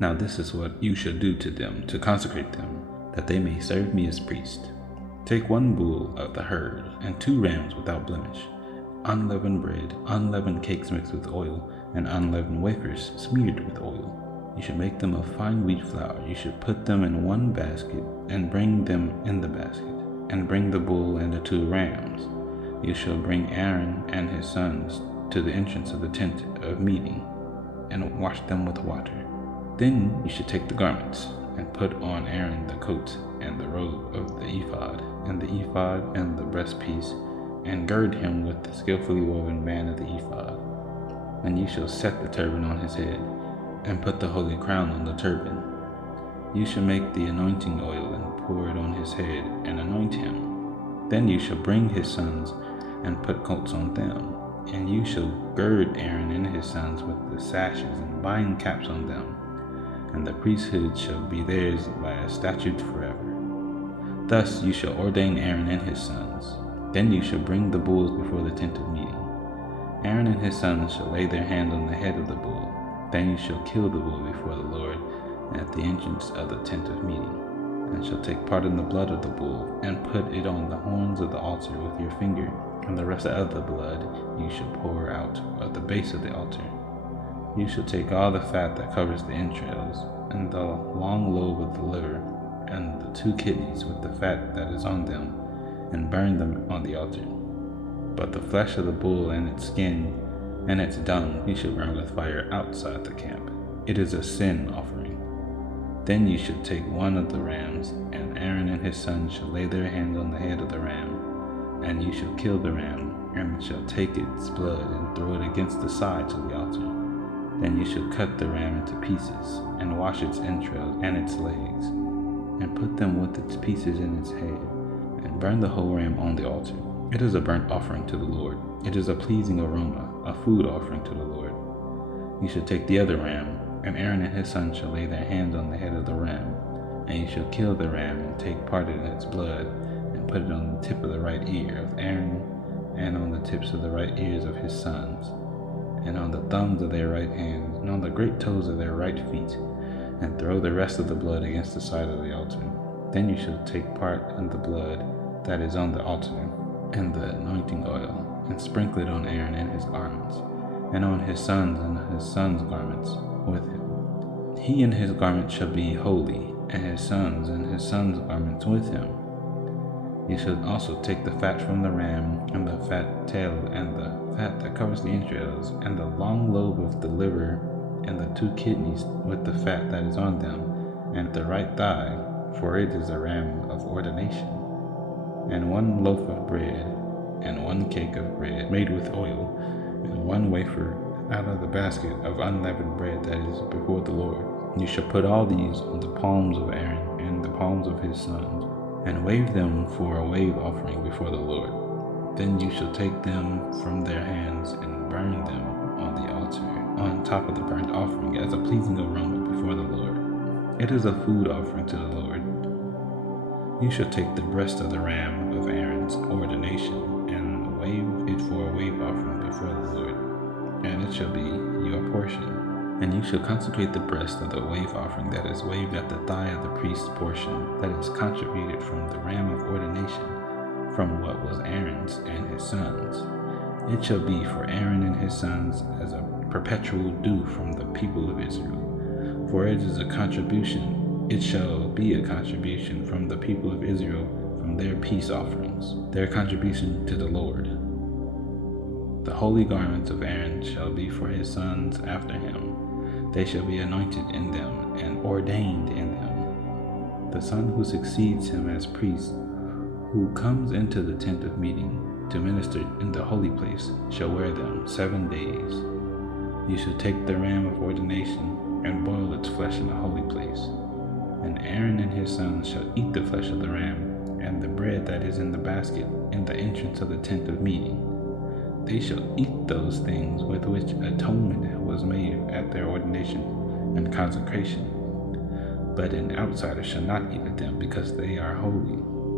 Now this is what you shall do to them to consecrate them, that they may serve me as priest. Take 1 bull of the herd and 2 rams without blemish, unleavened bread, unleavened cakes mixed with oil, and unleavened wafers smeared with oil. You should make them of fine wheat flour. You should put them in 1 basket and bring them in the basket, and bring the bull and the 2 rams. You shall bring Aaron and his sons to the entrance of the tent of meeting and wash them with water. Then you should take the garments and put on Aaron the coat and the robe of the ephod and the breastpiece, and gird him with the skillfully woven band of the ephod. And you shall set the turban on his head, and put the holy crown on the turban. You shall make the anointing oil and pour it on his head, and anoint him. Then you shall bring his sons and put coats on them, and you shall gird Aaron and his sons with the sashes and bind caps on them, and the priesthood shall be theirs by a statute forever. Thus you shall ordain Aaron and his sons. Then you shall bring the bulls before the tent of meeting. Aaron and his sons shall lay their hands on the head of the bull. Then you shall kill the bull before the Lord at the entrance of the tent of meeting, and shall take part in the blood of the bull, and put it on the horns of the altar with your finger, and the rest of the blood you shall pour out of the base of the altar. You shall take all the fat that covers the entrails, and the long lobe of the liver, and the 2 kidneys with the fat that is on them, and burn them on the altar. But the flesh of the bull and its skin and its dung you shall burn with fire outside the camp. It is a sin offering. Then you shall take 1 of the rams, and Aaron and his sons shall lay their hands on the head of the ram, and you shall kill the ram, and shall take its blood and throw it against the sides of the altar. Then you shall cut the ram into pieces, and wash its entrails and its legs, and put them with its pieces in its head, and burn the whole ram on the altar. It is a burnt offering to the Lord. It is a pleasing aroma, a food offering to the Lord. You shall take the other ram, and Aaron and his sons shall lay their hands on the head of the ram, and you shall kill the ram and take part in its blood, and put it on the tip of the right ear of Aaron, and on the tips of the right ears of his sons, and on the thumbs of their right hands, and on the great toes of their right feet, and throw the rest of the blood against the side of the altar. Then you shall take part in the blood that is on the altar, and the anointing oil, and sprinkle it on Aaron and his garments, and on his sons and his sons' garments with him. He and his garments shall be holy, and his sons and his sons' garments with him. You shall also take the fat from the ram, and the fat tail, and the fat that covers the entrails, and the long lobe of the liver, and the 2 kidneys with the fat that is on them, and the right thigh, for it is a ram of ordination, and 1 loaf of bread, and 1 cake of bread made with oil, and 1 wafer out of the basket of unleavened bread that is before the Lord. You shall put all these on the palms of Aaron and the palms of his sons, and wave them for a wave offering before the Lord. Then you shall take them from their hands and burn them on the altar, on top of the burnt offering, as a pleasing aroma before the Lord. It is a food offering to the Lord. You shall take the breast of the ram of Aaron's ordination, and wave it for a wave offering before the Lord, and it shall be your portion. And you shall consecrate the breast of the wave offering that is waved at the thigh of the priest's portion, that is contributed from the ram of ordination, from what was Aaron's and his sons. It shall be for Aaron and his sons as a perpetual due from the people of Israel. For it is a contribution, it shall be a contribution from the people of Israel from their peace offerings, their contribution to the Lord. The holy garments of Aaron shall be for his sons after him. They shall be anointed in them and ordained in them. The son who succeeds him as priest, who comes into the tent of meeting to minister in the holy place, shall wear them 7 days. You shall take the ram of ordination and boil its flesh in the holy place. And Aaron and his sons shall eat the flesh of the ram and the bread that is in the basket in the entrance of the tent of meeting. They shall eat those things with which atonement was made at their ordination and consecration. But an outsider shall not eat of them, because they are holy.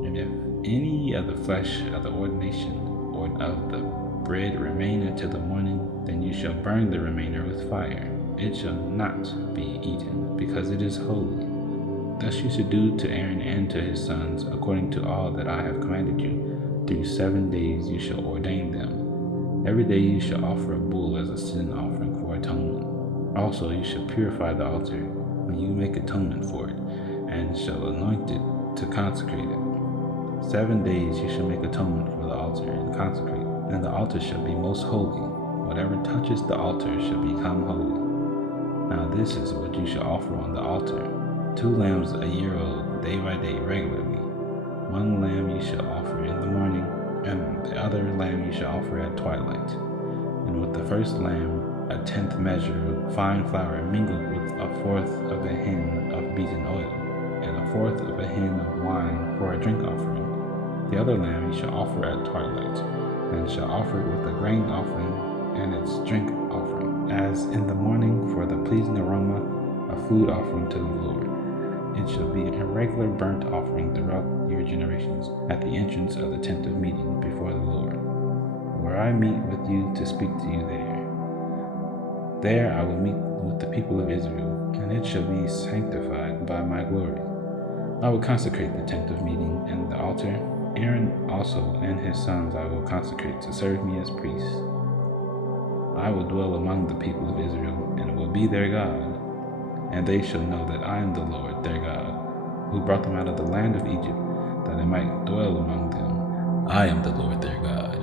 And if any of the flesh of the ordination or of the bread remain until the morning, then you shall burn the remainder with fire. it shall not be eaten, because it is holy. Thus you should do to Aaron and to his sons, according to all that I have commanded you. Through 7 days you shall ordain them. Every day you shall offer a bull as a sin offering for atonement. Also you shall purify the altar when you make atonement for it, and shall anoint it to consecrate it. 7 days you shall make atonement for the altar and consecrate it, and the altar shall be most holy. Whatever touches the altar shall become holy. Now this is what you shall offer on the altar: 2 lambs a year old, day by day, regularly. 1 lamb you shall offer in the morning, and the other lamb you shall offer at twilight. And with the first lamb, a 10th measure of fine flour mingled with 1/4 of a hin of beaten oil, and 1/4 of a hin of wine for a drink offering. The other lamb you shall offer at twilight, and shall offer it with a grain offering and its drink offering, as in the morning for the pleasing aroma, a food offering to the Lord. It shall be a regular burnt offering throughout your generations, at the entrance of the tent of meeting before the Lord, where I meet with you to speak to you there. There I will meet with the people of Israel, and it shall be sanctified by my glory. I will consecrate the tent of meeting and the altar. Aaron also and his sons I will consecrate to serve me as priests. I will dwell among the people of Israel, and will be their God. And they shall know that I am the Lord their God, who brought them out of the land of Egypt, that I might dwell among them. I am the Lord their God.